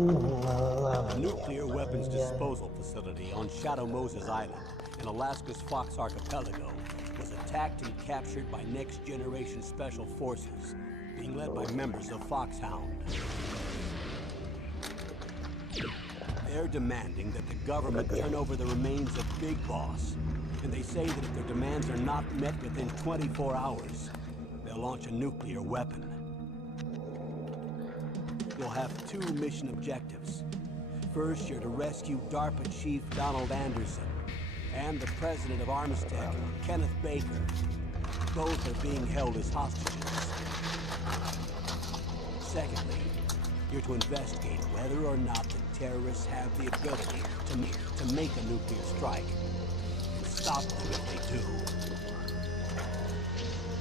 A nuclear weapons disposal facility on Shadow Moses Island in Alaska's Fox Archipelago was attacked and captured by next-generation special forces, being led by members of Foxhound. They're demanding that the government turn over the remains of Big Boss, and they say that if their demands are not met within 24 hours, they'll launch a nuclear weapon. You'll have two mission objectives. First, you're to rescue DARPA Chief Donald Anderson and the president of Armstech, Kenneth Baker. Both are being held as hostages. Secondly, you're to investigate whether or not the terrorists have the ability to make a nuclear strike and stop them if they do.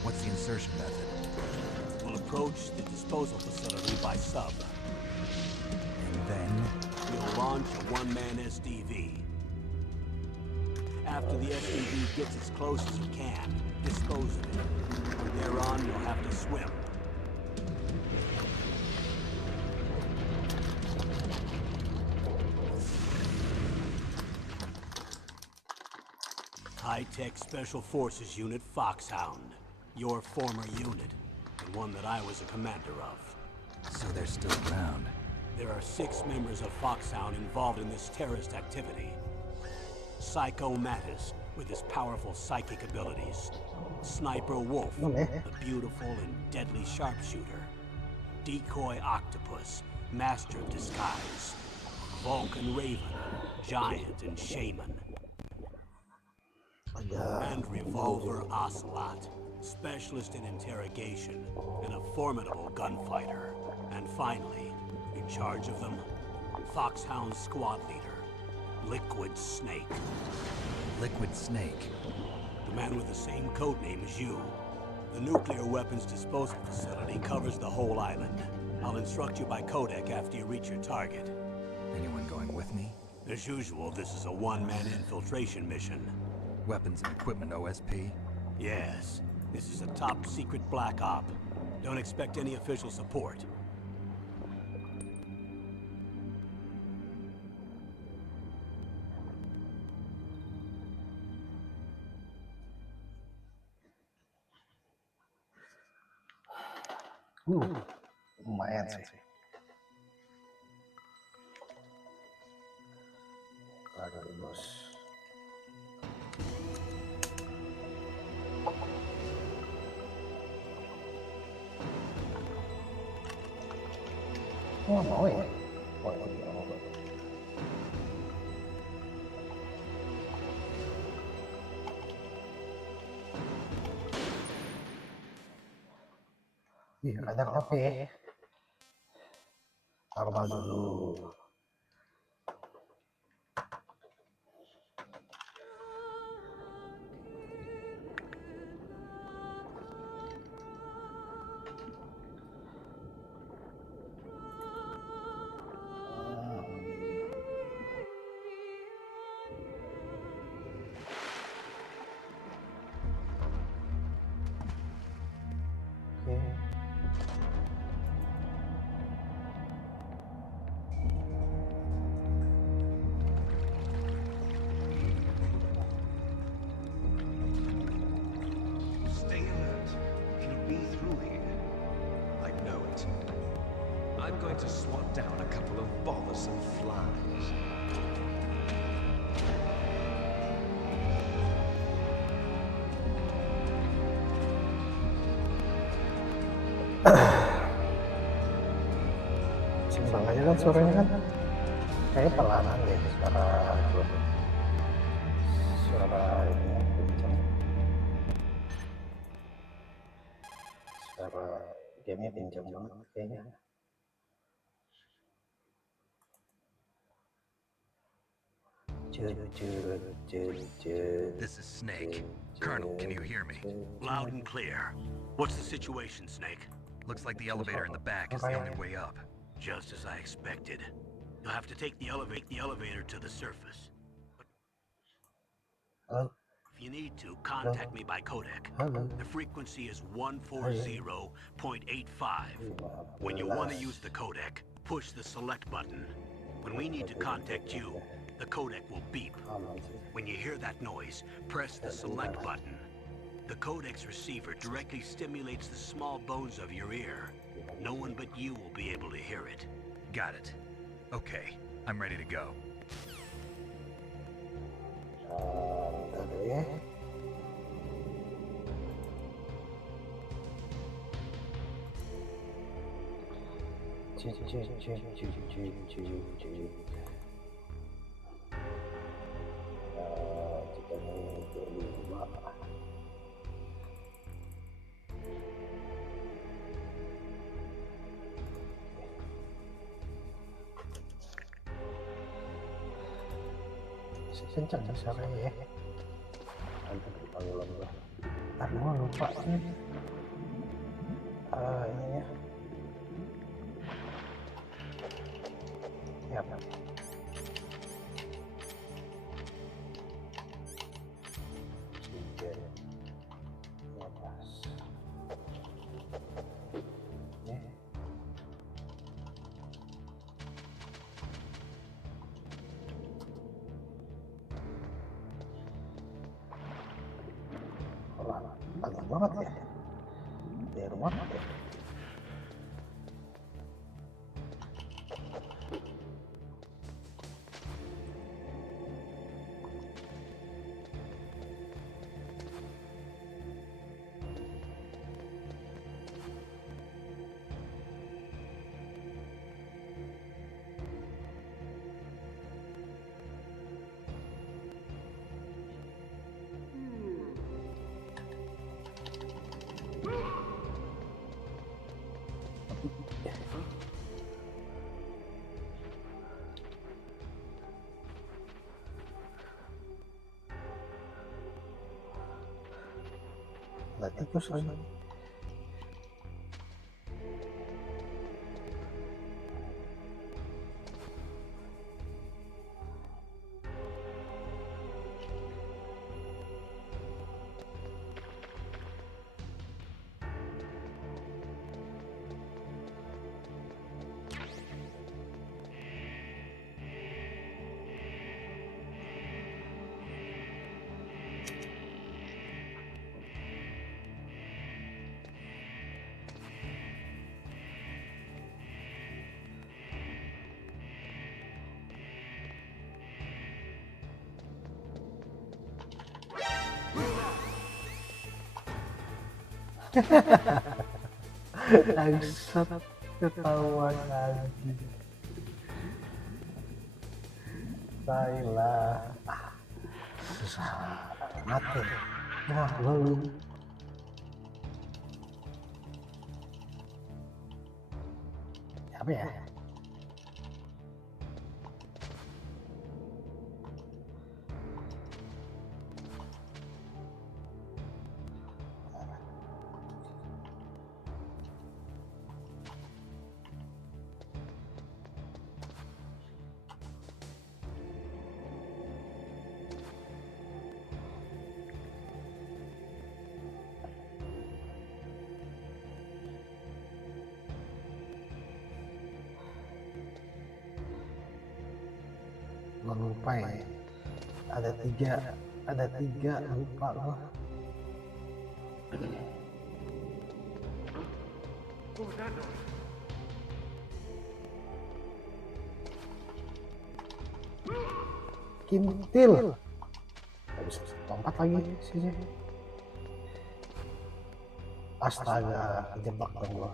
What's the insertion method? We'll approach the disposal facility by sub. And then? We'll launch a one-man SDV. After the SDV gets as close as it can, dispose of it. From there on, you'll have to swim. High-Tech Special Forces Unit Foxhound. Your former unit, and one that I was a commander of. So they're still around. There are 6 members of Foxhound involved in this terrorist activity. Psycho Mattis, with his powerful psychic abilities. Sniper Wolf, the beautiful and deadly sharpshooter. Decoy Octopus, master of disguise. Vulcan Raven, giant and shaman. And Revolver Ocelot, specialist in interrogation and a formidable gunfighter. And finally, in charge of them, Foxhound squad leader, Liquid Snake. Liquid Snake? The man with the same codename as you. The nuclear weapons disposal facility covers the whole island. I'll instruct you by codec after you reach your target. Anyone going with me? As usual, this is a one-man infiltration mission. Weapons and equipment OSP? Yes. This is a top-secret black op. Don't expect any official support. Lumayan sih. Agak bos. Oh, mau ya? Oh, iya, mau. Iya, ada kopi. Normal dulu. Stay alert. He'll be through here. I know it. I'm going to swat down a couple of bothersome flies. Sembang aja kan suaranya kan. Kayaknya pelanan deh suara ini kencang. Suara gamenya kencang banget kayaknya. This is Snake. Colonel, can you hear me? Loud and clear. What's the situation, Snake? Looks like the elevator in the back is the only way up. Just as I expected. You'll have to take the elevator to the surface. Halo, If you need to, contact me by codec. halo. The frequency is 140.85. When you want to use the codec, Push the select button. When we need to contact you, the codec will beep. Aman sih. When you hear that noise, press the select button. The codec's receiver directly stimulates the small bones of your ear. No one but you will be able to hear it. Got it. Okay, I'm ready to go. Bentar dulu ya. Cek. Jika ini kelima. Kencang suaranya ya. Nanti panggilan gua. Gua lupa sih. Ini ya. Ya, Pak. Panjang banget ya. Dari rumah ya. Ada tikus lagi. Bangsat, ketawa lagi. Baiklah. Susah mati. Wah, lalu. Apa ya? Lupa ya, ada tiga lupa gua. Kintil nggak bisa lompat lagi sini. Astaga, kejebak dong gua.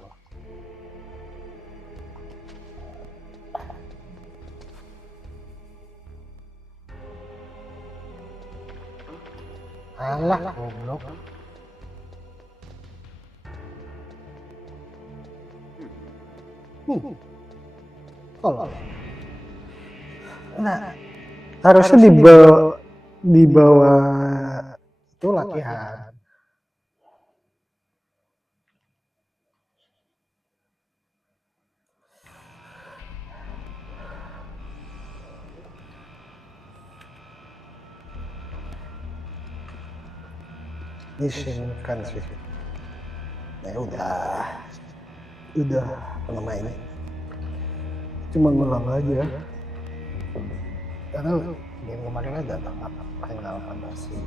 Alah, goblok. Kalau nah, harusnya dibawa itu latihan. Disimpan sih. Ya udah pernah main. cuma ngulang aja karena game kemarin ada Final Fantasy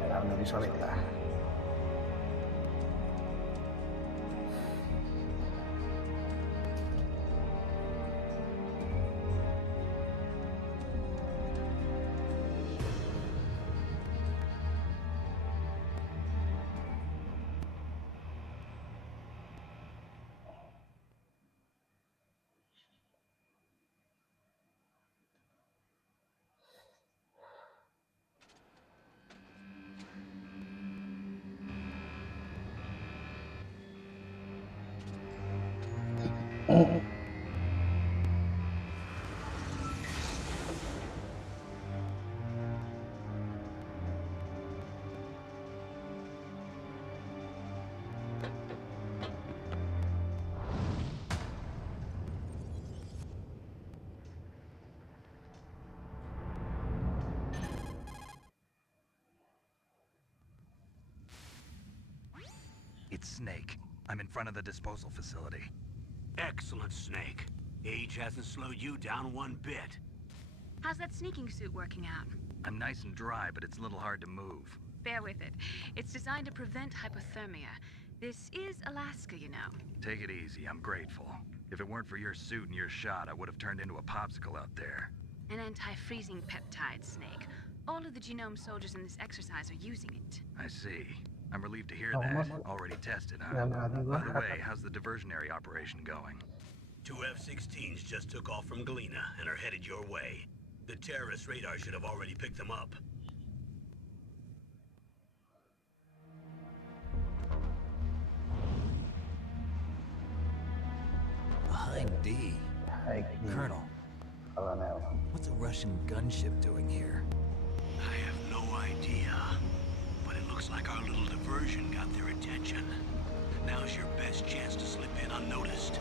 karena lebih solid lah. It's Snake. I'm in front of the disposal facility. Excellent, Snake. Age hasn't slowed you down one bit. How's that sneaking suit working out? I'm nice and dry, but it's a little hard to move. Bear with it. It's designed to prevent hypothermia. This is Alaska, you know. Take it easy, I'm grateful. If it weren't for your suit and your shot, I would have turned into a popsicle out there. An anti-freezing peptide, Snake. All of the genome soldiers in this exercise are using it. I see. I'm relieved to hear that. Already tested, huh? By the way, how's the diversionary operation going? 2 F-16s just took off from Galena and are headed your way. The terrorist radar should have already picked them up. Behind D. Colonel, what's a Russian gunship doing here? I have no idea, but it looks like our little diversion got their attention. Now's your best chance to slip in unnoticed.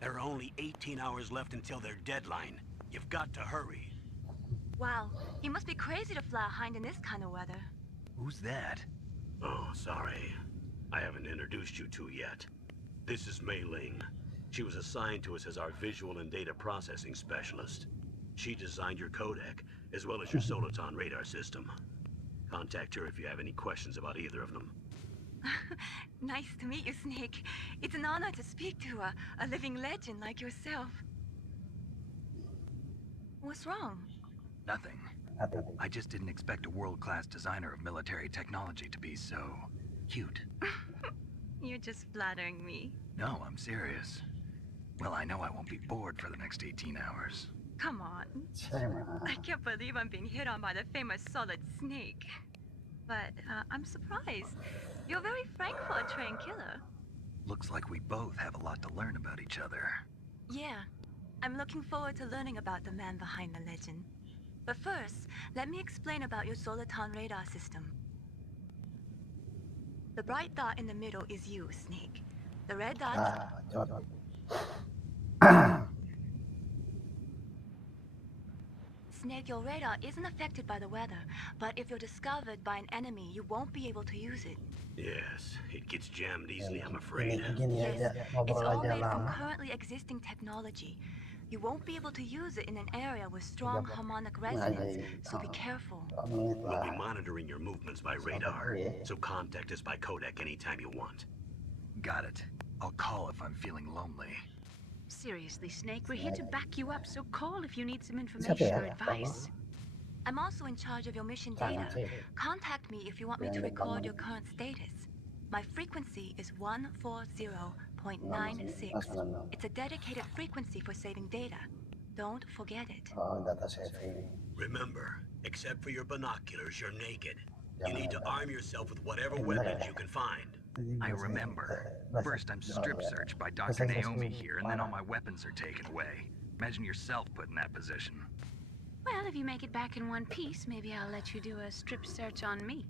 There are only 18 hours left until their deadline. You've got to hurry. Wow, you must be crazy to fly a hind in this kind of weather. Who's that? Oh, sorry. I haven't introduced you to yet. This is Mei Ling. She was assigned to us as our visual and data processing specialist. She designed your codec, as well as your Soliton radar system. Contact her if you have any questions about either of them. Nice to meet you, Snake. It's an honor to speak to a living legend like yourself. What's wrong? Nothing. I just didn't expect a world-class designer of military technology to be so cute. You're just flattering me. No, I'm serious. Well, I know I won't be bored for the next 18 hours. Come on. I can't believe I'm being hit on by the famous Solid Snake. But I'm surprised. You're very frank for a trained killer. Looks like we both have a lot to learn about each other. Yeah. I'm looking forward to learning about the man behind the legend. But first, let me explain about your Soliton radar system. The bright dot in the middle is you, Snake. The red dots... Snake, your radar isn't affected by the weather, but if you're discovered by an enemy, you won't be able to use it. Yes, it gets jammed easily, I'm afraid. Yes, it's all made from currently existing technology. You won't be able to use it in an area with strong harmonic resonance, so be careful. We'll be monitoring your movements by radar, so contact us by codec anytime you want. Got it. I'll call if I'm feeling lonely. Seriously, Snake, we're here to back you up, so call if you need some information or advice. I'm also in charge of your mission data. Contact me if you want me to record your current status. My frequency is 140.96. It's a dedicated frequency for saving data. Don't forget it. Remember, except for your binoculars, you're naked. You need to arm yourself with whatever weapons you can find. I remember. First I'm strip searched by Dr. Naomi here, and then all my weapons are taken away. Imagine yourself put in that position. Well, if you make it back in one piece, maybe I'll let you do a strip search on me.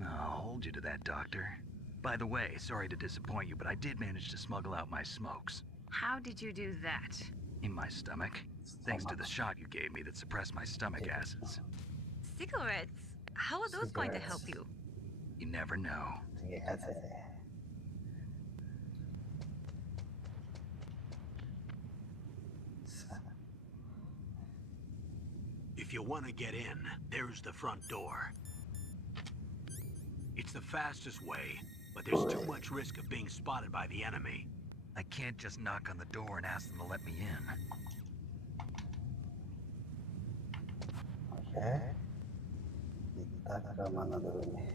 I'll hold you to that, Doctor. By the way, sorry to disappoint you, but I did manage to smuggle out my smokes. How did you do that? In my stomach. Thanks to the shot you gave me that suppressed my stomach acids. Cigarettes? How are those going to help you? You never know. Sige, kasi. If you want to get in, there's the front door. It's the fastest way, but there's too much risk of being spotted by the enemy. I can't just knock on the door and ask them to let me in. Oke. Kita ke mana dulu nih?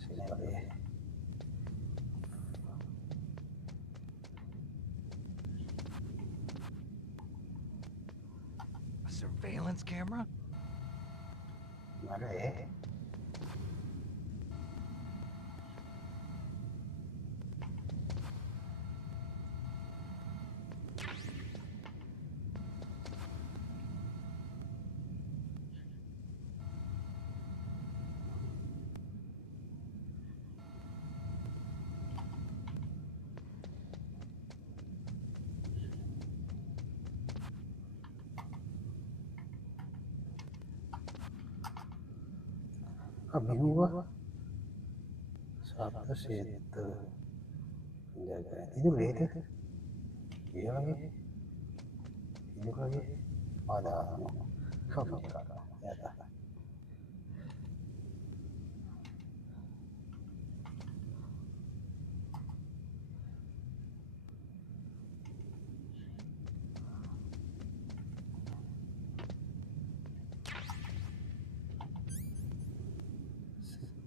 Sini kali ya. A surveillance camera? Mana ya? Bingung gua. Satu situ penjaga itu beda tuh. Iya lagi. Hidup lagi. Ada kamera. Ya dah.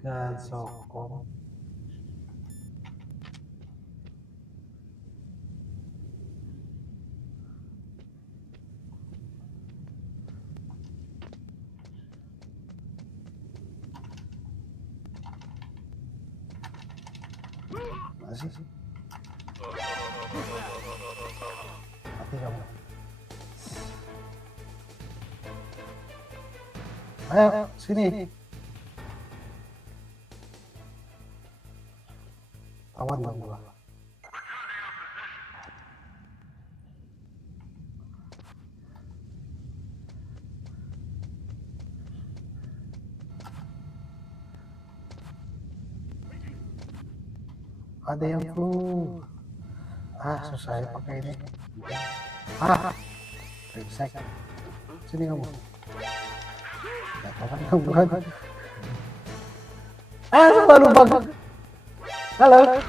Dan sokong masih sih mati kamu. Ayo sini. Awan dong gua. Ada yang flu. Susah ya pakai ini. Brengsek. Sini kamu. Ya kawan kamu kan. Selalu bagus. Halo.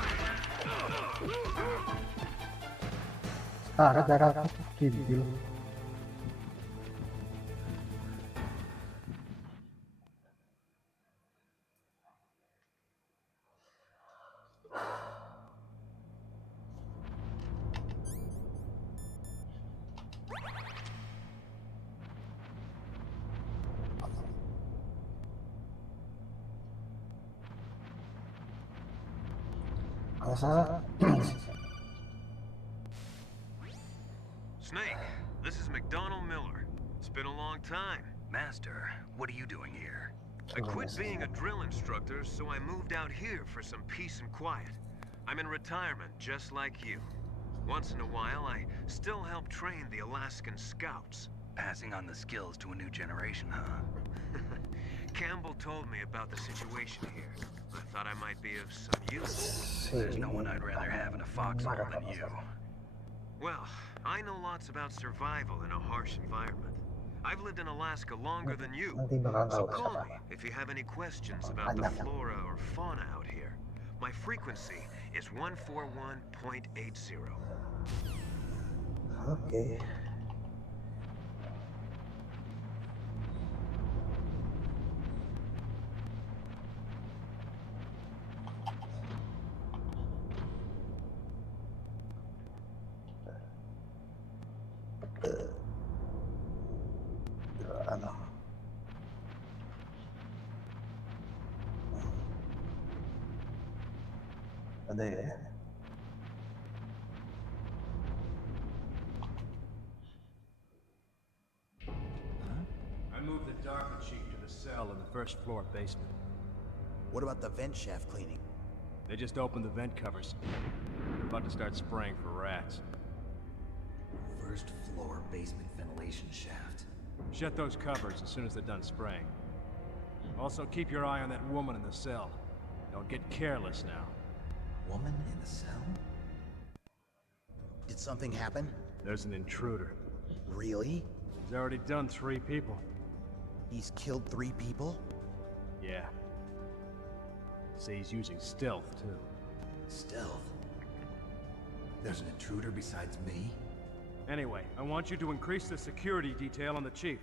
Darah kibil. Snake, this is McDonald Miller. It's been a long time. Master, what are you doing here? I quit being a drill instructor, so I moved out here for some peace and quiet. I'm in retirement, just like you. Once in a while, I still help train the Alaskan Scouts. Passing on the skills to a new generation, huh? Campbell told me about the situation here. I thought I might be of some use. There's no one I'd rather have in a foxhole than you. Well, I know lots about survival in a harsh environment. I've lived in Alaska longer than you, so call me if you have any questions about the flora or fauna out here. My frequency is 141.80. Okay. Ada ya. I moved the darker chief to the cell in the first floor basement. What about the vent shaft cleaning? They just opened the vent covers. They're about to start spraying for rats. First floor basement ventilation shaft. Shut those covers as soon as they're done spraying. Also, keep your eye on that woman in the cell. Don't get careless now. Woman in the cell? Did something happen? There's an intruder. Really? He's already done 3 people. He's killed 3 people? Yeah. Say he's using stealth, too. Stealth? There's an intruder besides me? Anyway, I want you to increase the security detail on the chief.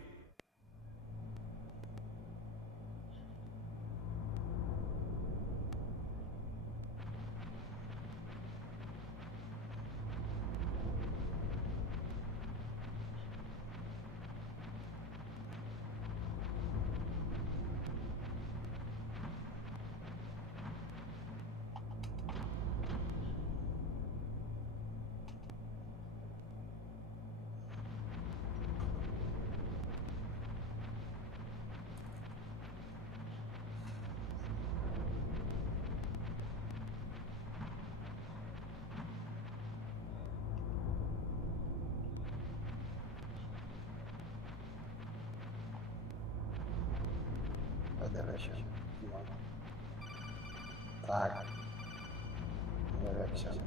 Direction. Tak. Direction.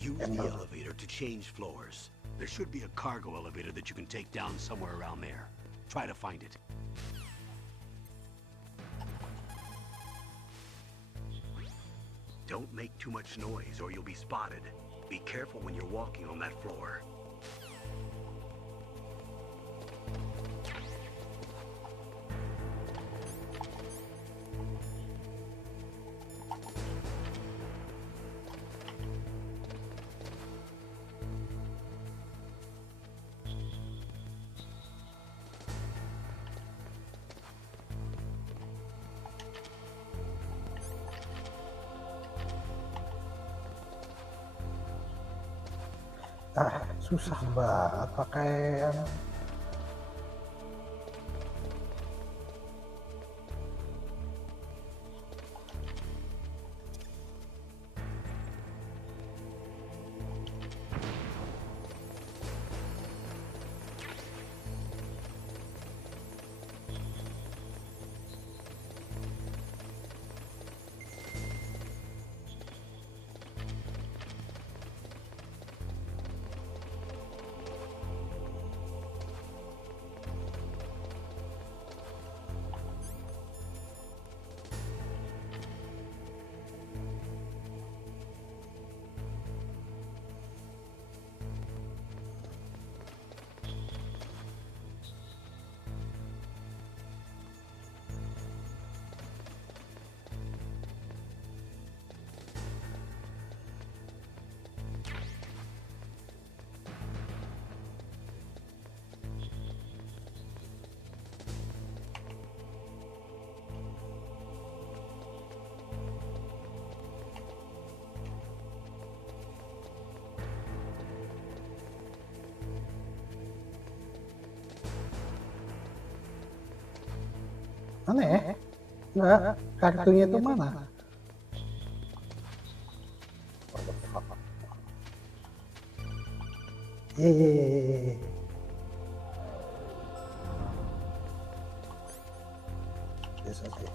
Use the elevator to change floors. There should be a cargo elevator that you can take down somewhere around there. Try to find it. Don't make too much noise or you'll be spotted. Be careful when you're walking on that floor. Susah banget pakai aneh. Enggak, kartunya itu mana? What the fuck? Yeay. Yes, okay.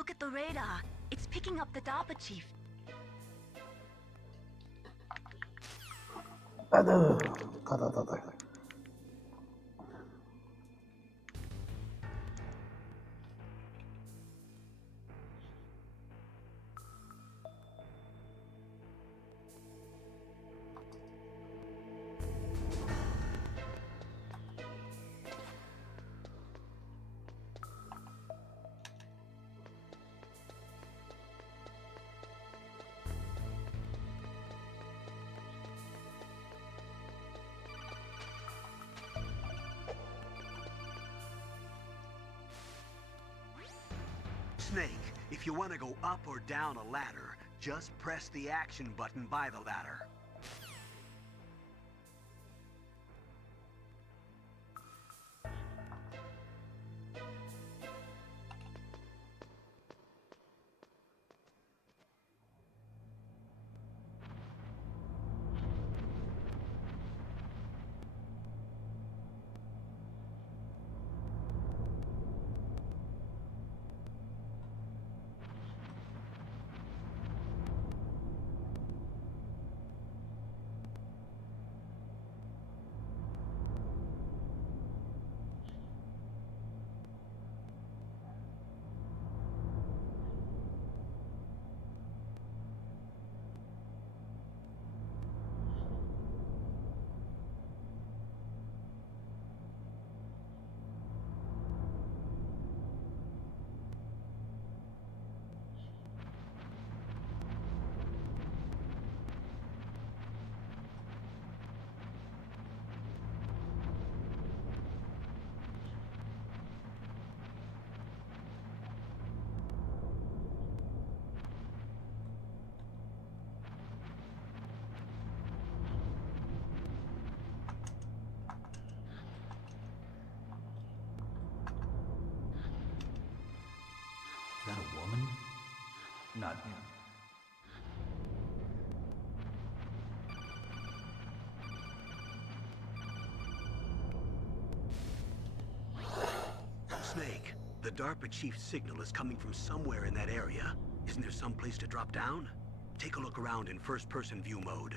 Look at the radar. It's picking up the DARPA chief. Aduh, kata. Snake, if you want to go up or down a ladder, just press the action button by the ladder. Is that a woman? Not him. Snake, the DARPA chief's signal is coming from somewhere in that area. Isn't there some place to drop down? Take a look around in first-person view mode.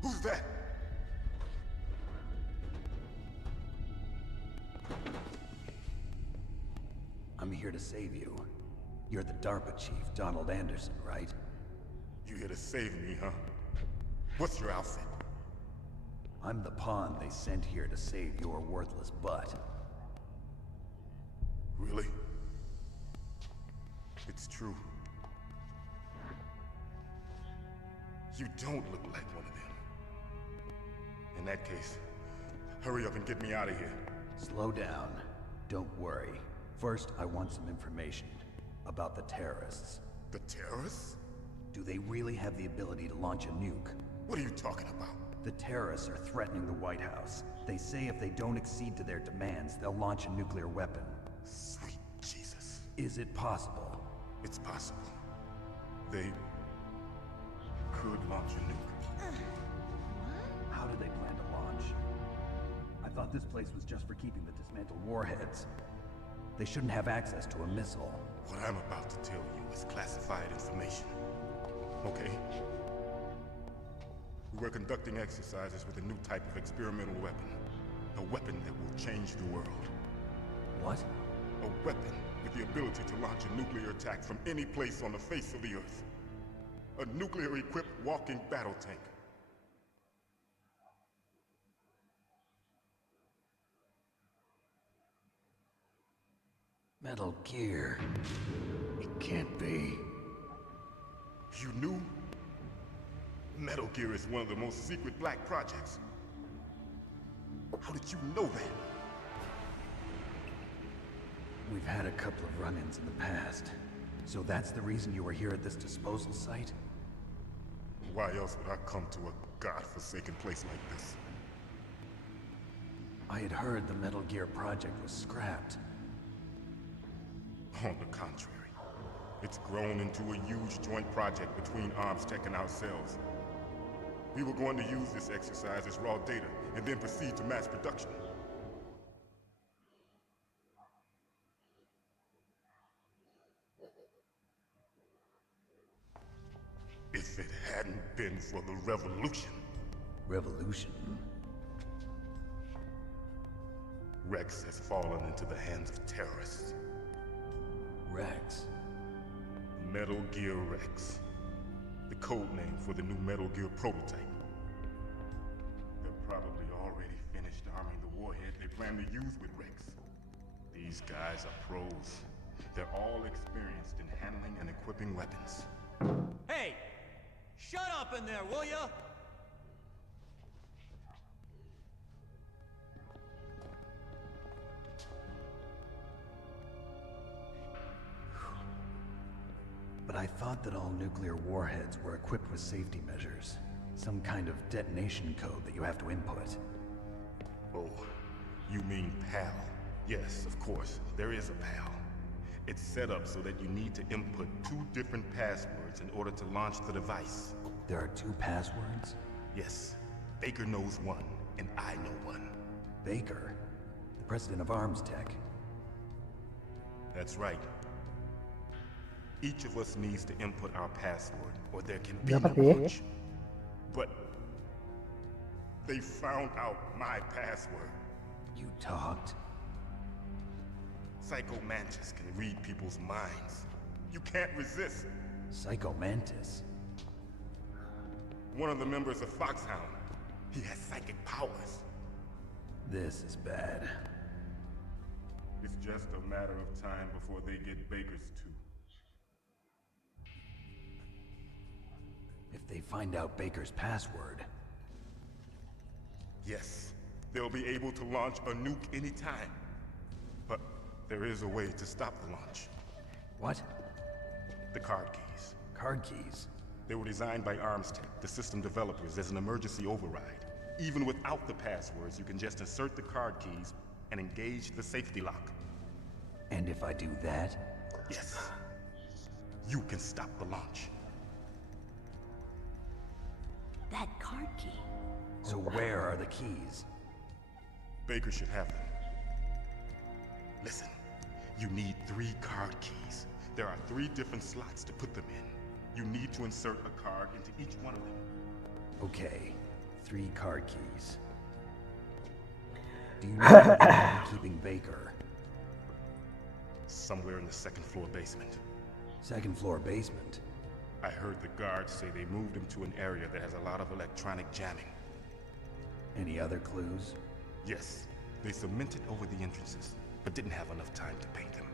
Who's that? I'm here to save you. You're the DARPA chief, Donald Anderson, right? You here to save me, huh? What's your outfit? I'm the pawn they sent here to save your worthless butt. Really? It's true. You don't look like one of them. In that case, hurry up and get me out of here. Slow down. Don't worry. First, I want some information about the terrorists. The terrorists? Do they really have the ability to launch a nuke? What are you talking about? The terrorists are threatening the White House. They say if they don't accede to their demands, they'll launch a nuclear weapon. Sweet Jesus. Is it possible? It's possible. They could launch a nuke. How do they plan to launch? I thought this place was just for keeping the dismantled warheads. They shouldn't have access to a missile. What I'm about to tell you is classified information. Okay? We were conducting exercises with a new type of experimental weapon. A weapon that will change the world. What? A weapon with the ability to launch a nuclear attack from any place on the face of the Earth. A nuclear-equipped walking battle tank. Metal Gear. It can't be. You knew? Metal Gear is one of the most secret black projects. How did you know that? We've had a couple of run-ins in the past. So that's the reason you were here at this disposal site? Why else would I come to a godforsaken place like this? I had heard the Metal Gear project was scrapped. On the contrary, it's grown into a huge joint project between ArmsTech and ourselves. We were going to use this exercise as raw data and then proceed to mass production. If it hadn't been for the revolution. Revolution? Rex has fallen into the hands of terrorists. Rex? Metal Gear Rex. The code name for the new Metal Gear prototype. They're probably already finished arming the warhead they plan to use with Rex. These guys are pros. They're all experienced in handling and equipping weapons. Hey! Shut up in there, will ya? But I thought that all nuclear warheads were equipped with safety measures. Some kind of detonation code that you have to input. Oh, you mean PAL? Yes, of course, there is a PAL. It's set up so that you need to input 2 different passwords in order to launch the device. There are 2 passwords? Yes. Baker knows one, and I know one. Baker? The president of ArmsTech? That's right. Each of us needs to input our password, or there can be no launch. But they found out my password. You talked? Psycho Mantis can read people's minds. You can't resist. Psycho Mantis? One of the members of Foxhound. He has psychic powers. This is bad. It's just a matter of time before they get Baker's too. If they find out Baker's password... Yes, they'll be able to launch a nuke anytime. But there is a way to stop the launch. What? The card keys. Card keys? They were designed by ArmsTech, the system developers, as an emergency override. Even without the passwords, you can just insert the card keys and engage the safety lock. And if I do that? Yes. You can stop the launch. That card key. So where are the keys? Baker should have them. Listen, you need 3 card keys. There are 3 different slots to put them in. You need to insert a card into each one of them. Okay, 3 card keys. Do you know where they're keeping Baker? Somewhere in the 2nd floor basement. 2nd floor basement? I heard the guards say they moved him to an area that has a lot of electronic jamming. Any other clues? Yes, they cemented over the entrances, but didn't have enough time to paint them.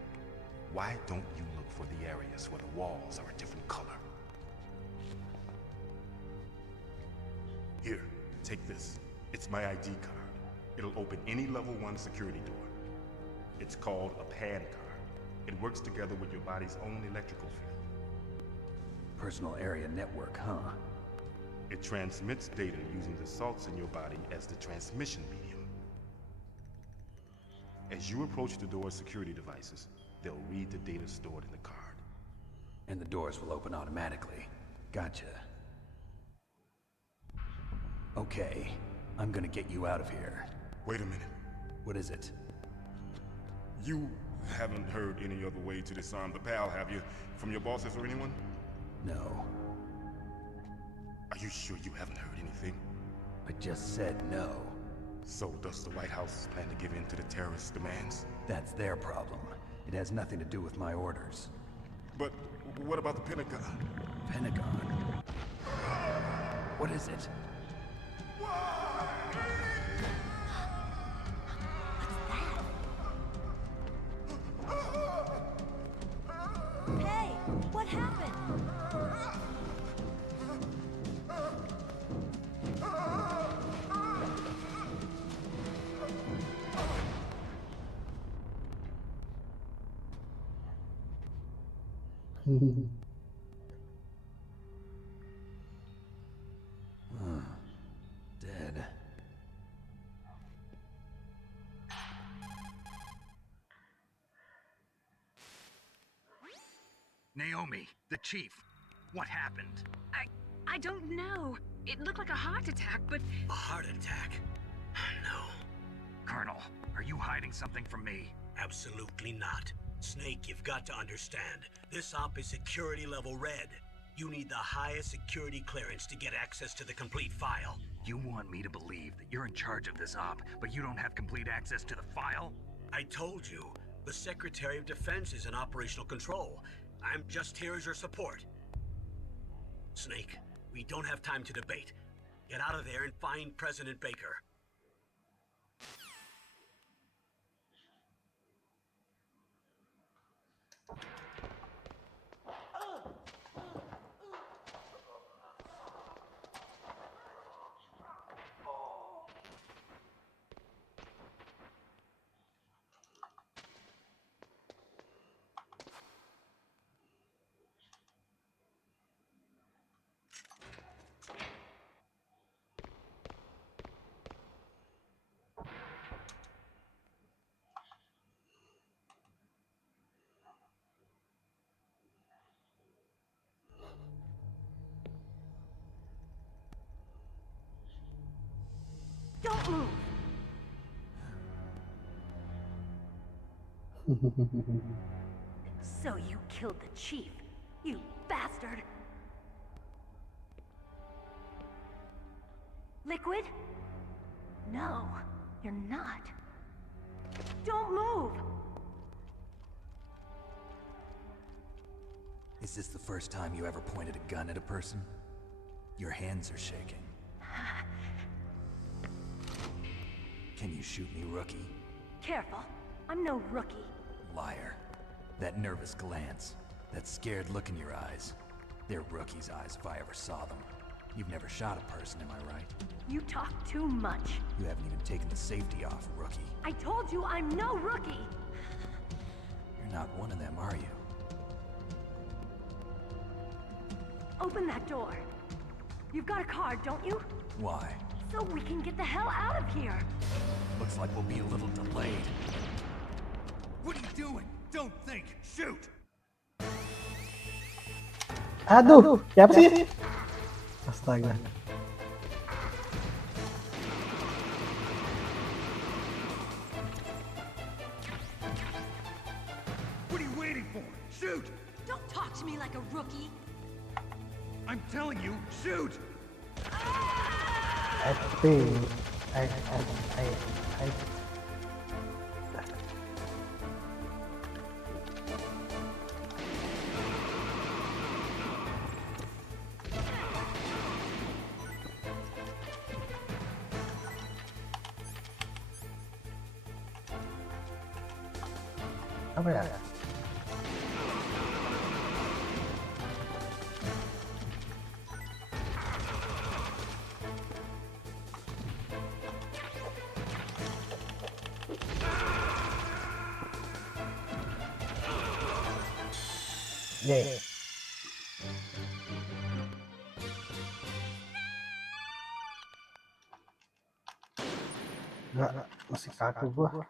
Why don't you look for the areas where the walls are a different color? Here, take this. It's my ID card. It'll open any level 1 security door. It's called a PAN card. It works together with your body's own electrical field. Personal area network, huh? It transmits data using the salts in your body as the transmission medium. As you approach the door's security devices, they'll read the data stored in the card. And the doors will open automatically. Gotcha. Okay, I'm gonna get you out of here. Wait a minute. What is it? You haven't heard any other way to disarm the PAL, have you? From your bosses or anyone? No. Are you sure you haven't heard anything? I just said no. So does the White House plan to give in to the terrorists' demands? That's their problem. It has nothing to do with my orders. But what about the Pentagon? Pentagon? What is it? Hey, what happened? Dead. Naomi, the chief. What happened? I don't know. It looked like a heart attack, but... A heart attack? No, Colonel, are you hiding something from me? absolutely not. Snake, you've got to understand. This op is security level red. You need the highest security clearance to get access to the complete file. You want me to believe that you're in charge of this op, but you don't have complete access to the file? I told you, the Secretary of Defense is in operational control. I'm just here as your support. Snake, we don't have time to debate. Get out of there and find President Baker. Don't move! So you killed the chief, you bastard! Liquid? No, you're not. Don't move! Is this the first time you ever pointed a gun at a person? Your hands are shaking. Can you shoot me, rookie? Careful, I'm no rookie. Liar. That nervous glance, that scared look in your eyes. They're rookie's eyes if I ever saw them. You've never shot a person, am I right? You talk too much. You haven't even taken the safety off, rookie. I told you I'm no rookie! You're not one of them, are you? Open that door. You've got a card, don't you? Why? So we can get the hell out of here. Looks like we'll be a little delayed. What are you doing? Don't think. Shoot! Aduh, siapa sih? Astaga. What are you waiting for? Shoot! Don't talk to me like a rookie. I'm telling you, shoot! I think I apa ya? Yeah. Nggak, masih kaku gua.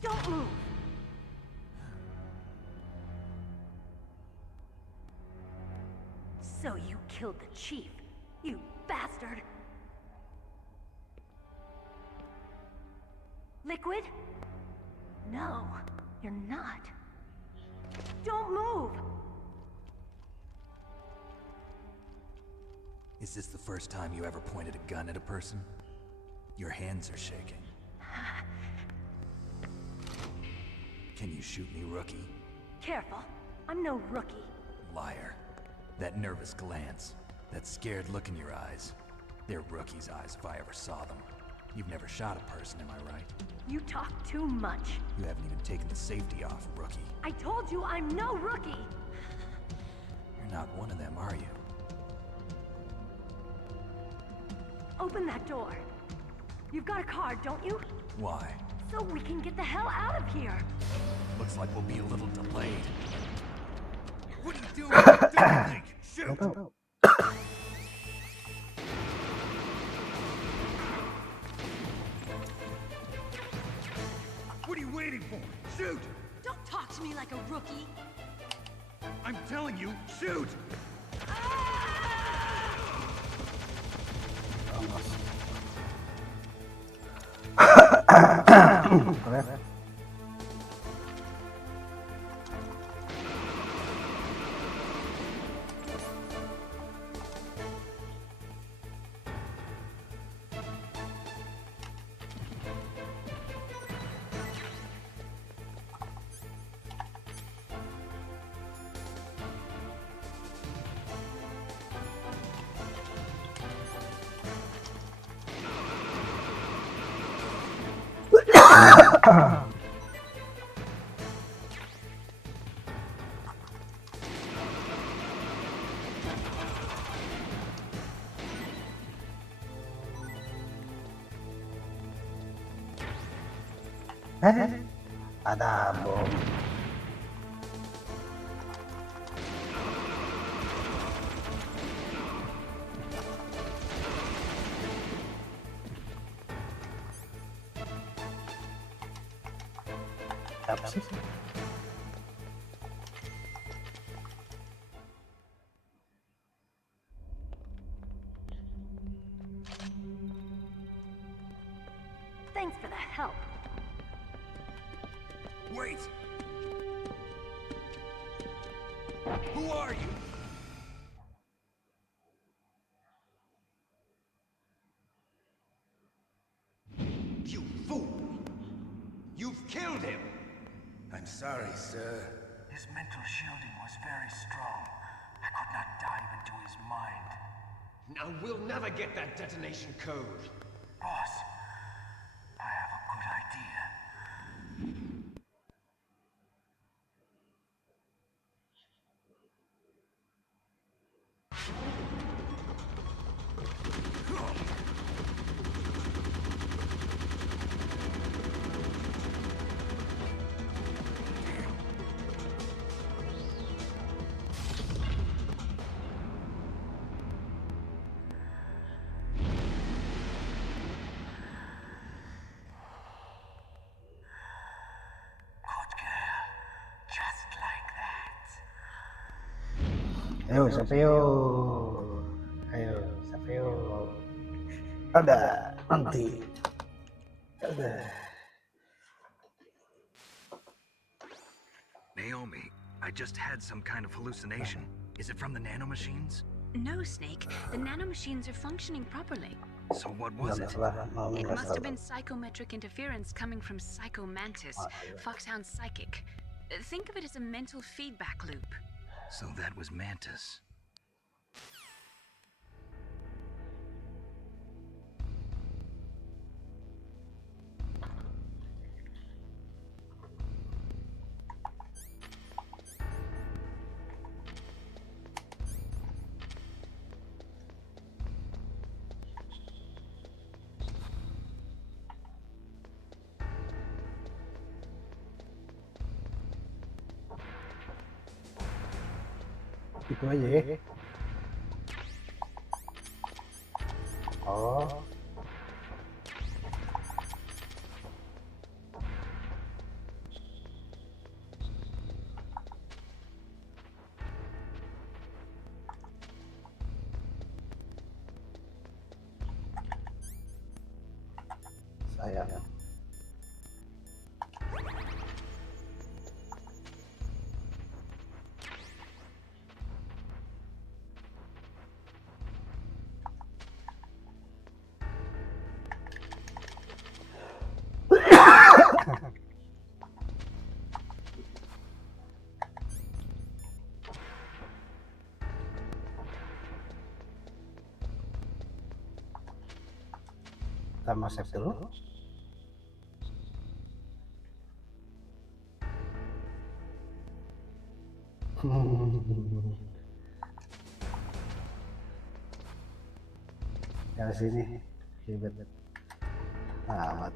Don't move! So you killed the chief, you bastard! Liquid? No, you're not. Don't move! Is this the first time you ever pointed a gun at a person? Your hands are shaking. Can you shoot me, rookie? Careful. I'm no rookie. Liar. That nervous glance, that scared look in your eyes. They're rookies' eyes if I ever saw them. You've never shot a person, am I right? You talk too much. You haven't even taken the safety off, rookie. I told you I'm no rookie. You're not one of them, are you? Open that door. You've got a card, don't you? Why? So we can get the hell out of here. Looks like we'll be a little delayed. What are you doing? What do you think? Shoot! What are you waiting for? Shoot! Don't talk to me like a rookie. I'm telling you, shoot! Ada bom. Siapa sih? Thanks for the help. Wait! Who are you? You fool! You've killed him! I'm sorry, sir. His mental shielding was very strong. I could not dive into his mind. Now we'll never get that detonation code. Boss, I have a good idea. Ayo, siapa yuk? Ayo, siapa yuk? Ada, nanti. Ada. Naomi, I just had some kind of hallucination. Is it from the nanomachines? No, Snake. The nanomachines are functioning properly. So what was it? It must have been psychometric interference coming from Psycho Mantis, Foxhound's psychic. Think of it as a mental feedback loop. So that was Mantis. Itu aja ya. Oh. Sayang. pertama save dulu. Yang sini ribet amat.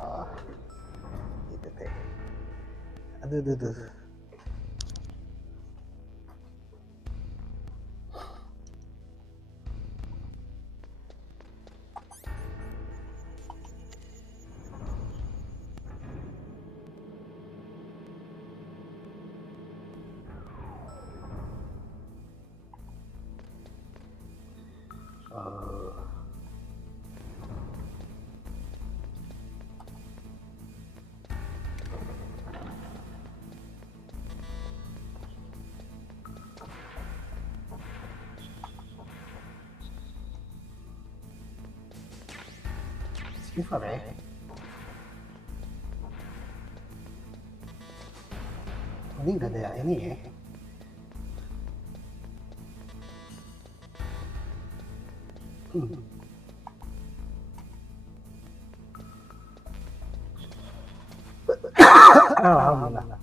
Oh, gitu deh. Aduh. Sifar ya. Ini nggak ada ini ya. Alhamdulillah.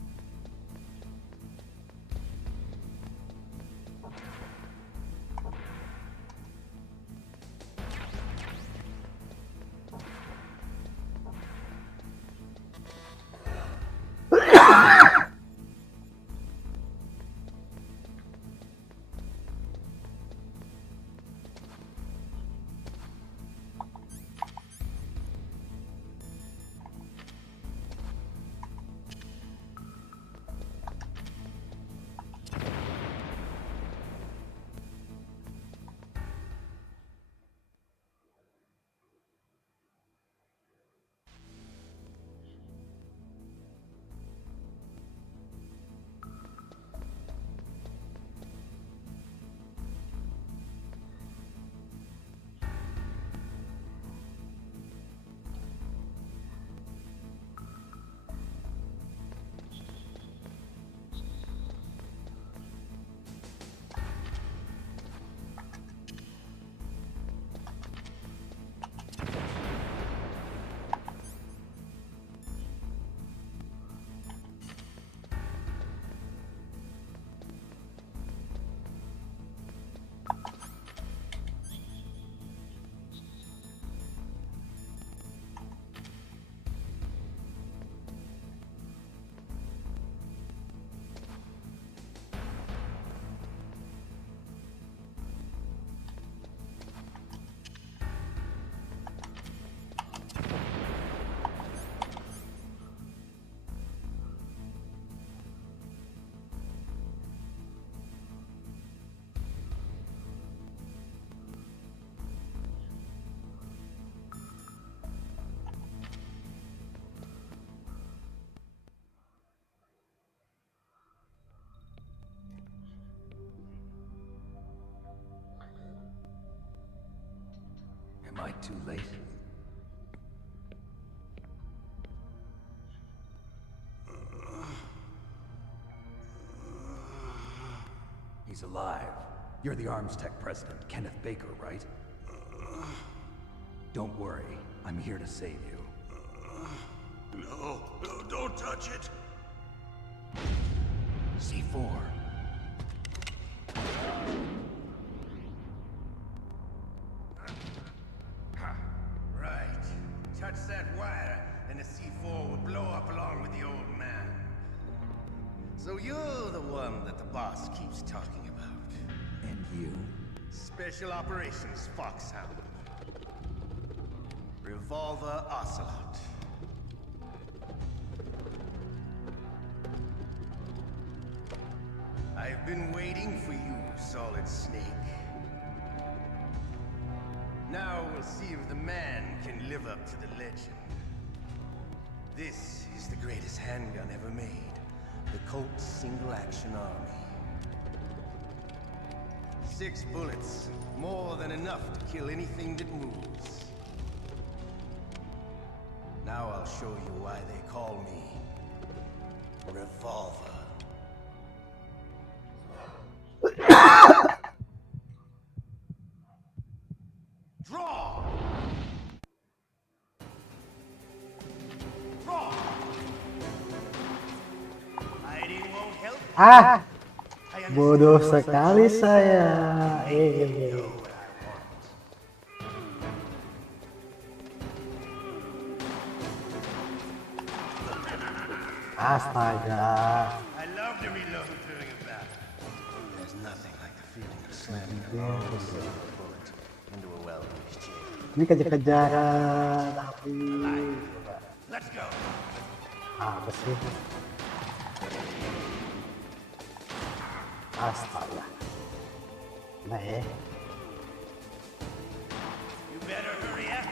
Am I too late? He's alive. You're the Arms Tech president, Kenneth Baker, right? Don't worry. I'm here to save you. No, don't touch it! C4. Right. Touch that wire, and the C4 will blow up along with the old man. So you're the one that the boss keeps talking about. And you? Special Operations Foxhound. Revolver Ocelot. I've been waiting for you, Solid Snake. Now we'll see if the man can live up to the legend. This is the greatest handgun ever made. The Colt Single Action Army. 6 bullets, more than enough to kill anything that moves. Now I'll show you why they call me Revolver. Draw! Draw! Hiding won't help. Ah, bodoh sekali saya. Astaga. I love to reload during a battle. There's nothing like the feeling of slamming a long silver bullet into a well-used chair. Ini kejar-kejaran tapi. Let's go. Apa sih? Astaga. Nah ya. You better hurry up.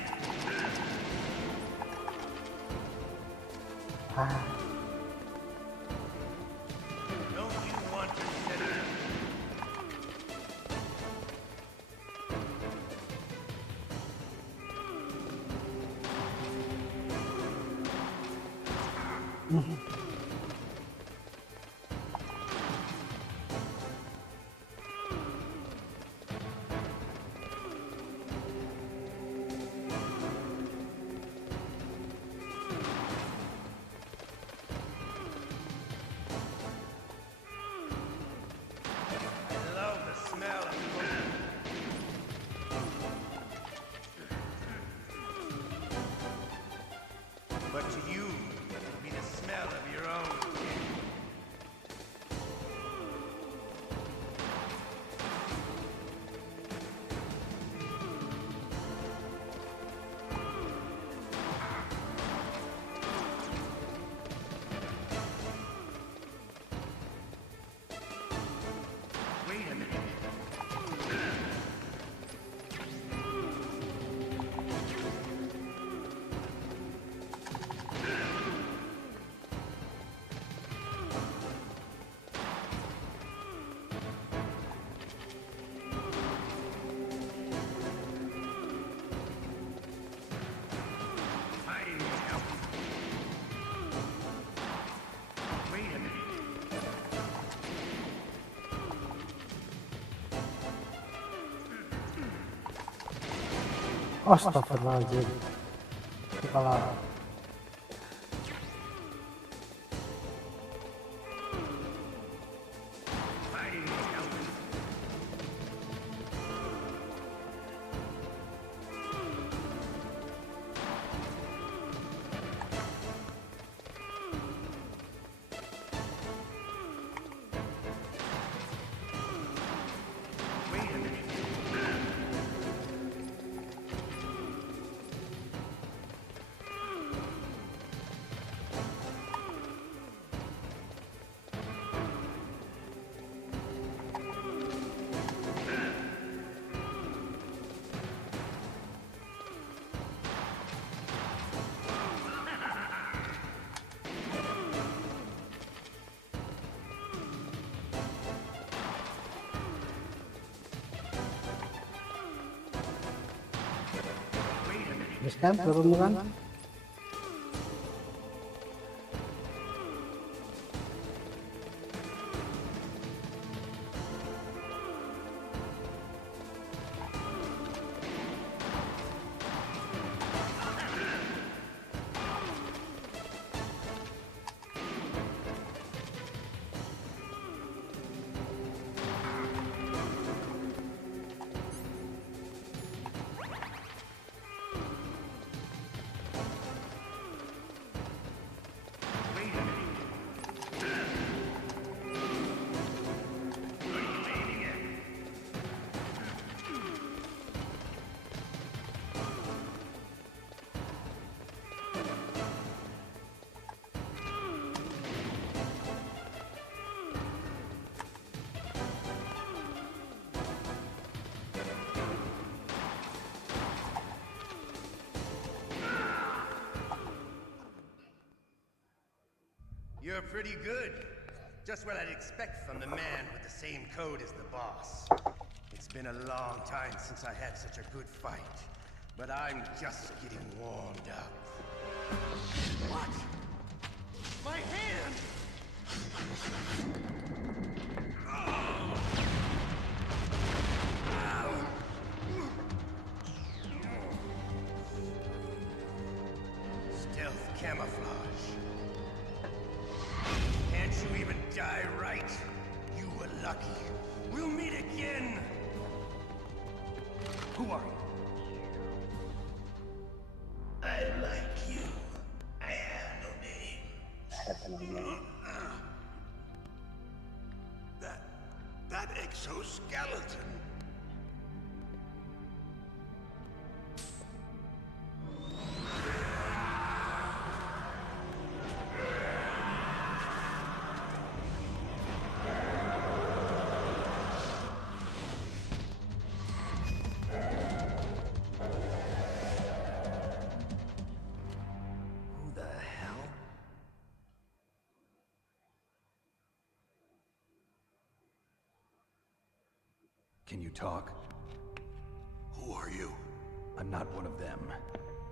Ah. Don't you want to set it? But to you, it'll be the smell of your own skin. Wait a minute. Astagfirullahaladzim. Kalau kan turun. You're pretty good. Just what I'd expect from the man with the same code as the boss. It's been a long time since I had such a good fight, but I'm just getting warmed up. What? My hand! camouflage. Can't you even die right? You were lucky. We'll meet again. Who are you? I like you. I have no name. That exoskeleton. Can you talk? Who are you? I'm not one of them.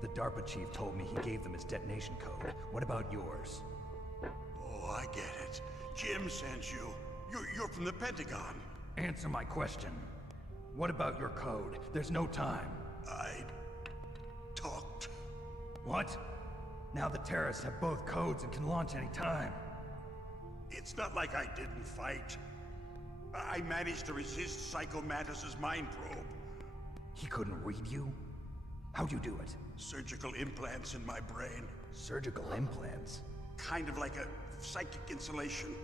The DARPA chief told me he gave them his detonation code. What about yours? Oh, I get it. Jim sent you. You're from the Pentagon. Answer my question. What about your code? There's no time. I talked. What? Now the terrorists have both codes and can launch any time. It's not like I didn't fight. I managed to resist Psycho Mantis's mind probe. He couldn't read you? How'd you do it? Surgical implants in my brain. Surgical implants? Kind of like a psychic insulation.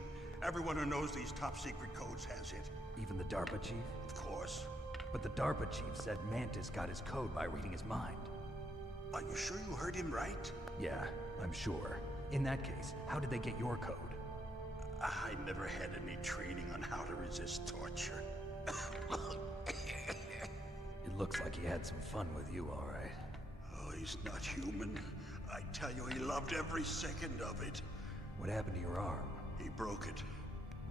Everyone who knows these top secret codes has it. Even the DARPA chief? Of course. But the DARPA chief said Mantis got his code by reading his mind. Are you sure you heard him right? Yeah, I'm sure. In that case, how did they get your code? I never had any training on how to resist torture. It looks like he had some fun with you, all right. Oh, he's not human. I tell you, he loved every second of it. What happened to your arm? He broke it.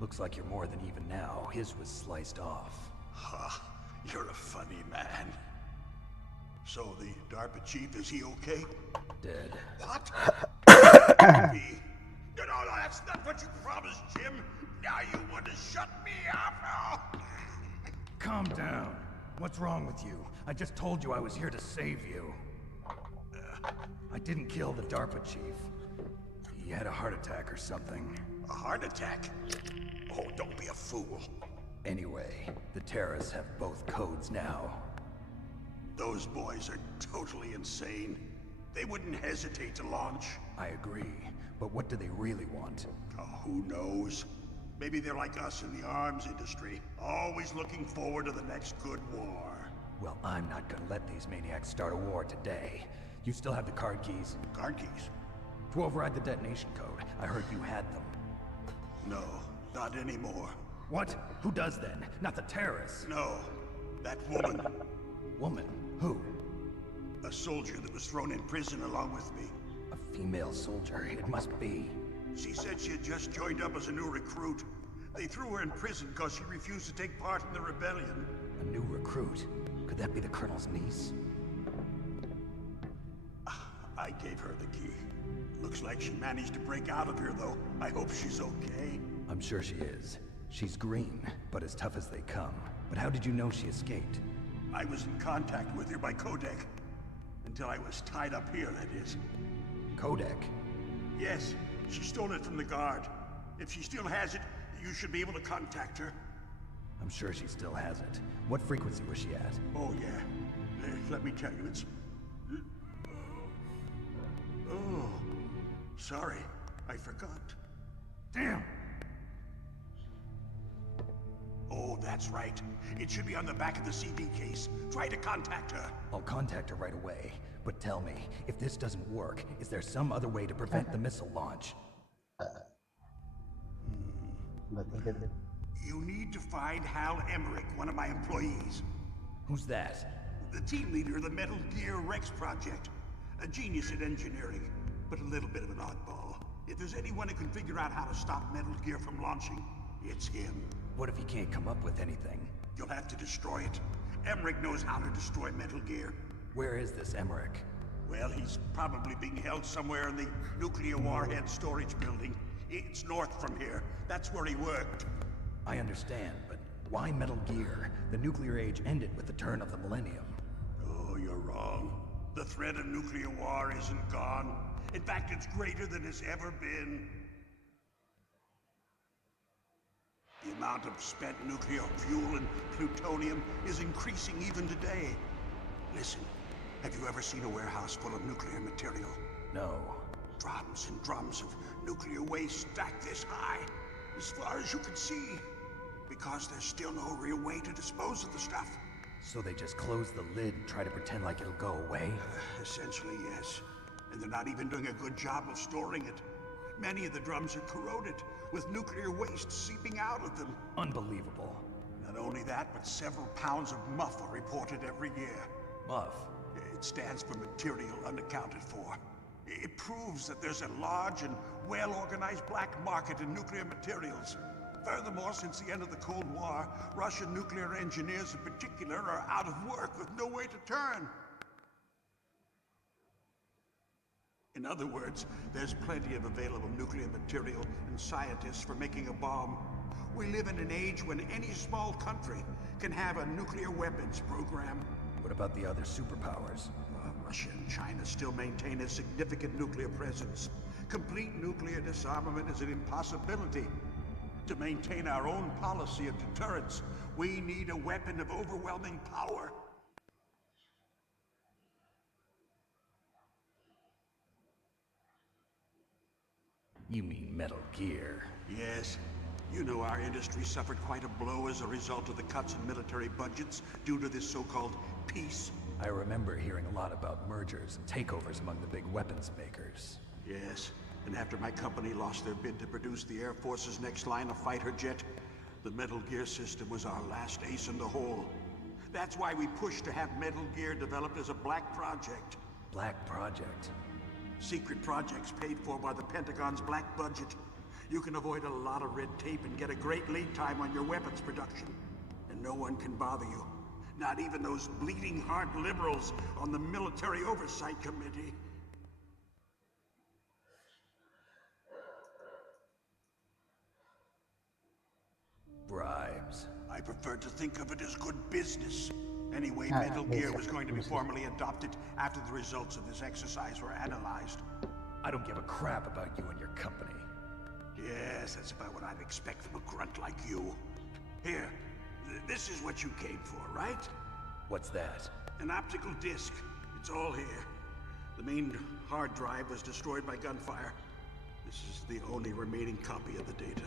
Looks like you're more than even now. His was sliced off. Ha, you're a funny man. So the DARPA chief, is he okay? Dead. What? No, that's not what you promised, Jim. Now you want to shut me up? Calm down. What's wrong with you? I just told you I was here to save you. I didn't kill the DARPA chief. He had a heart attack or something. A heart attack? Oh, don't be a fool. Anyway, the terrorists have both codes now. Those boys are totally insane. They wouldn't hesitate to launch. I agree, but what do they really want? Oh, who knows? Maybe they're like us in the arms industry, always looking forward to the next good war. Well, I'm not gonna let these maniacs start a war today. You still have the card keys? Card keys? To override the detonation code. I heard you had them. No, not anymore. What? Who does then? Not the terrorists? No, that woman. Woman? Who? A soldier that was thrown in prison along with me. A female soldier, it must be. She said she had just joined up as a new recruit. They threw her in prison because she refused to take part in the rebellion. A new recruit? Could that be the Colonel's niece? I gave her the key. Looks like she managed to break out of here, though. I hope she's okay. I'm sure she is. She's green, but as tough as they come. But how did you know she escaped? I was in contact with her by codec. Until I was tied up here, that is. Codec? Yes, she stole it from the guard. If she still has it, you should be able to contact her. I'm sure she still has it. What frequency was she at? Oh, yeah. Let me tell you, it's... Oh, sorry. I forgot. Damn! Oh, that's right. It should be on the back of the CD case. Try to contact her. I'll contact her right away. But tell me, if this doesn't work, is there some other way to prevent the missile launch? You need to find Hal Emmerich, one of my employees. Who's that? The team leader of the Metal Gear Rex project. A genius at engineering, but a little bit of an oddball. If there's anyone who can figure out how to stop Metal Gear from launching, it's him. What if he can't come up with anything? You'll have to destroy it. Emmerich knows how to destroy Metal Gear. Where is this Emmerich? Well, he's probably being held somewhere in the nuclear warhead storage building. It's north from here. That's where he worked. I understand, but why Metal Gear? The nuclear age ended with the turn of the millennium. Oh, you're wrong. The threat of nuclear war isn't gone. In fact, it's greater than it's ever been. The amount of spent nuclear fuel and plutonium is increasing even today. Listen, have you ever seen a warehouse full of nuclear material? No. Drums and drums of nuclear waste stacked this high, as far as you can see. Because there's still no real way to dispose of the stuff. So they just close the lid and try to pretend like it'll go away? Essentially, yes. And they're not even doing a good job of storing it. Many of the drums are corroded, with nuclear waste seeping out of them. Unbelievable. Not only that, but several pounds of muff are reported every year. Muff? It stands for material unaccounted for. It proves that there's a large and well-organized black market in nuclear materials. Furthermore, since the end of the Cold War, Russian nuclear engineers in particular are out of work with no way to turn. In other words, there's plenty of available nuclear material and scientists for making a bomb. We live in an age when any small country can have a nuclear weapons program. What about the other superpowers? Russia and China still maintain a significant nuclear presence. Complete nuclear disarmament is an impossibility. To maintain our own policy of deterrence, we need a weapon of overwhelming power. You mean Metal Gear? Yes. You know our industry suffered quite a blow as a result of the cuts in military budgets due to this so-called peace. I remember hearing a lot about mergers and takeovers among the big weapons makers. Yes. And after my company lost their bid to produce the Air Force's next line of fighter jet, the Metal Gear system was our last ace in the hole. That's why we pushed to have Metal Gear developed as a black project. Black project? Secret projects paid for by the Pentagon's black budget. You can avoid a lot of red tape and get a great lead time on your weapons production. And no one can bother you. Not even those bleeding heart liberals on the Military Oversight Committee. Bribes. I prefer to think of it as good business. Anyway, Metal Gear was going to be formally adopted after the results of this exercise were analyzed. I don't give a crap about you and your company. Yes, that's about what I'd expect from a grunt like you. Here, this is what you came for, right? What's that? An optical disc. It's all here. The main hard drive was destroyed by gunfire. This is the only remaining copy of the data.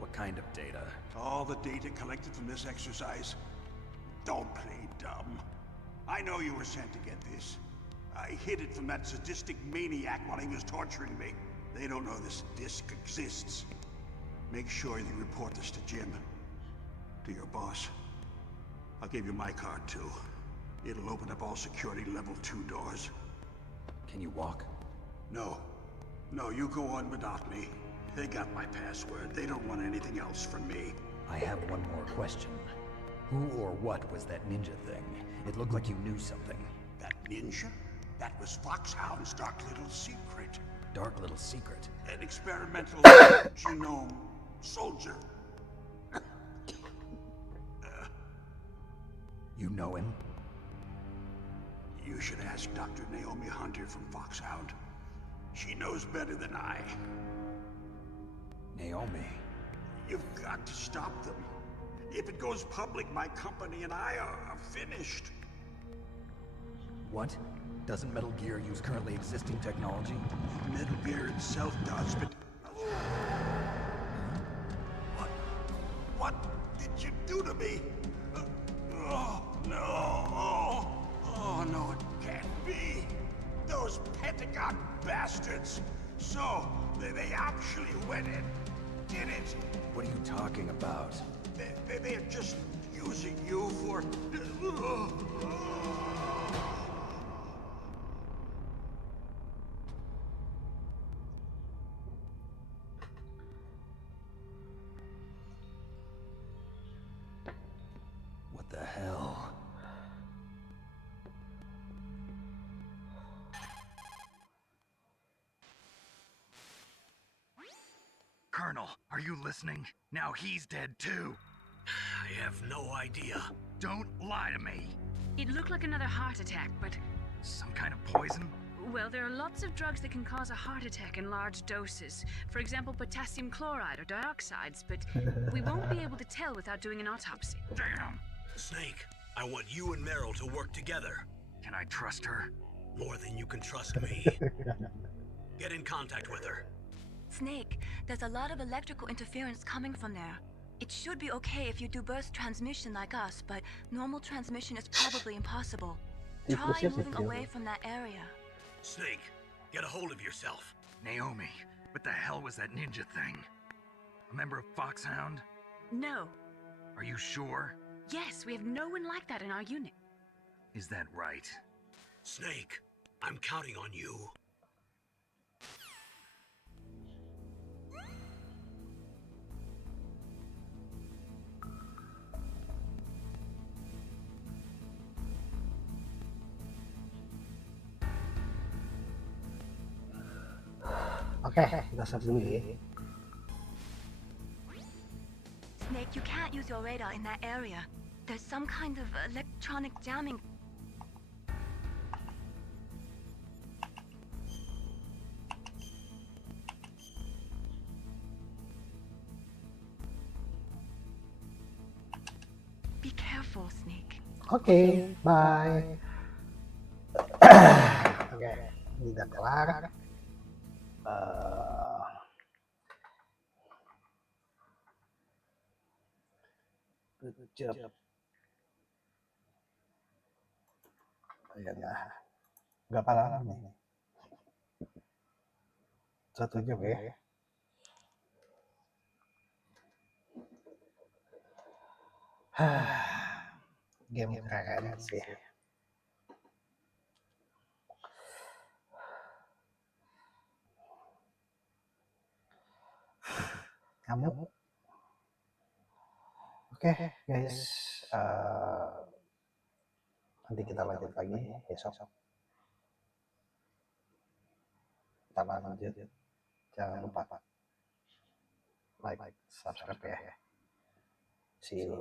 What kind of data? All the data collected from this exercise. Don't play dumb. I know you were sent to get this. I hid it from that sadistic maniac while he was torturing me. They don't know this disc exists. Make sure you report this to Jim. To your boss. I'll give you my card too. It'll open up all security level 2 doors. Can you walk? No. No, you go on without me. They got my password. They don't want anything else from me. I have one more question. Who or what was that ninja thing? It looked like you knew something. That ninja? That was Foxhound's dark little secret. Dark little secret? An experimental genome soldier. You know him? You should ask Dr. Naomi Hunter from Foxhound. She knows better than I. Naomi? You've got to stop them. If it goes public, my company and I are finished. What? Doesn't Metal Gear use currently existing technology? Metal Gear itself does, but... What did you do to me? Oh, no. Oh, no, it can't be. Those Pentagon bastards. So, they actually went and did it. What are you talking about? They're just using you for... What the hell? Colonel, are you listening? Now he's dead too. I have no idea. Don't lie to me. It looked like another heart attack, but... Some kind of poison? Well, there are lots of drugs that can cause a heart attack in large doses. For example, potassium chloride or dioxides, but we won't be able to tell without doing an autopsy. Damn! Snake, I want you and Meryl to work together. Can I trust her? More than you can trust me. Get in contact with her. Snake, there's a lot of electrical interference coming from there. It should be okay if you do burst transmission like us, but normal transmission is probably impossible. Try moving away from that area. Snake, get a hold of yourself. Naomi, what the hell was that ninja thing? A member of Foxhound? No. Are you sure? Yes, we have no one like that in our unit. Is that right? Snake, I'm counting on you. Oke, kita save dulu ya. Snake, you can't use your radar in that area. There's some kind of electronic jamming. Be careful, Snake. Oke, bye. Oke, ini udah kelar. Good job. Ya nggak parah nih. 1 jam ya. Game keren sih. Kamu? Oke, guys. Nanti kita lanjut lagi besok. Kita lanjut. Jangan lupa like, subscribe ya. See you.